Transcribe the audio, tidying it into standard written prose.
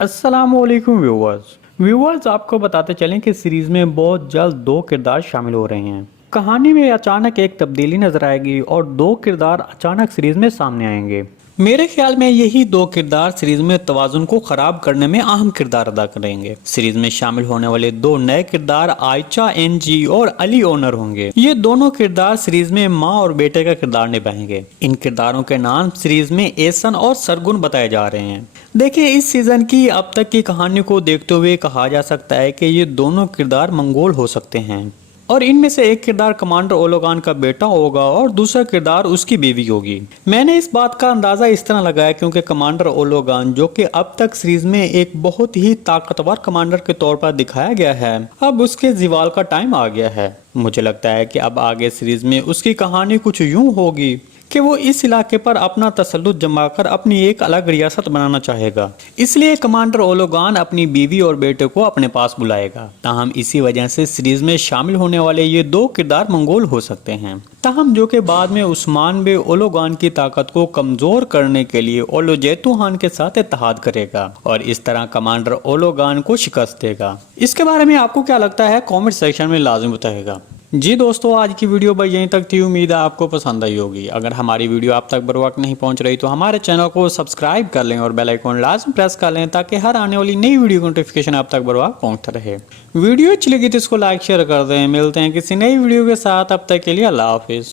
अस्सलामुअलैकुम व्यूवर्स आपको बताते चलें कि सीरीज में बहुत जल्द दो किरदार शामिल हो रहे हैं। कहानी में अचानक एक तब्दीली नजर आएगी और दो किरदार अचानक सीरीज में सामने आएंगे। मेरे ख्याल में यही दो किरदार सीरीज में तवाजुन को खराब करने में अहम किरदार अदा करेंगे। सीरीज में शामिल होने वाले दो नए किरदार आयचा एनजी और अली ओनर होंगे। ये दोनों किरदार सीरीज में माँ और बेटे का किरदार निभाएंगे। इन किरदारों के नाम सीरीज में एहसन और सरगुन बताए जा रहे हैं। देखिए, इस सीजन की अब तक की कहानी को देखते हुए कहा जा सकता है कि ये दोनों किरदार मंगोल हो सकते हैं और इनमें से एक किरदार कमांडर ओलोगान का बेटा होगा और दूसरा किरदार उसकी बीवी होगी। मैंने इस बात का अंदाजा इस तरह लगाया क्योंकि कमांडर ओलोगान, जो कि अब तक सीरीज में एक बहुत ही ताकतवर कमांडर के तौर पर दिखाया गया है, अब उसके जिवाल का टाइम आ गया है। मुझे लगता है कि अब आगे सीरीज में उसकी कहानी कुछ यूं होगी कि वो इस इलाके पर अपना तसल्लुत जमाकर अपनी एक अलग रियासत बनाना चाहेगा। इसलिए कमांडर ओलोगान अपनी बीवी और बेटे को अपने पास बुलाएगा। ताहम इसी वजह से सीरीज में शामिल होने वाले ये दो किरदार मंगोल हो सकते हैं। ताहम जो कि बाद में उस्मान बे ओलोगान की ताकत को कमजोर करने के लिए ओलोजेतुहान के साथ इत्तेहाद करेगा और इस तरह कमांडर ओलोगान को शिकस्त देगा। इसके बारे में आपको क्या लगता है, कॉमेंट सेक्शन में लाजिम बताइएगा। जी दोस्तों, आज की वीडियो बस यहीं तक थी। उम्मीद है आपको पसंद आई होगी। अगर हमारी वीडियो आप तक बर वक्त नहीं पहुंच रही तो हमारे चैनल को सब्सक्राइब कर लें और बेल आइकन लाजम प्रेस कर लें ताकि हर आने वाली नई वीडियो नोटिफिकेशन आप तक बर वक्त पहुंचता रहे। वीडियो अच्छी लगी तो इसको लाइक शेयर कर दें। मिलते हैं किसी नई वीडियो के साथ, अब तक के लिए अल्लाह हाफिज़।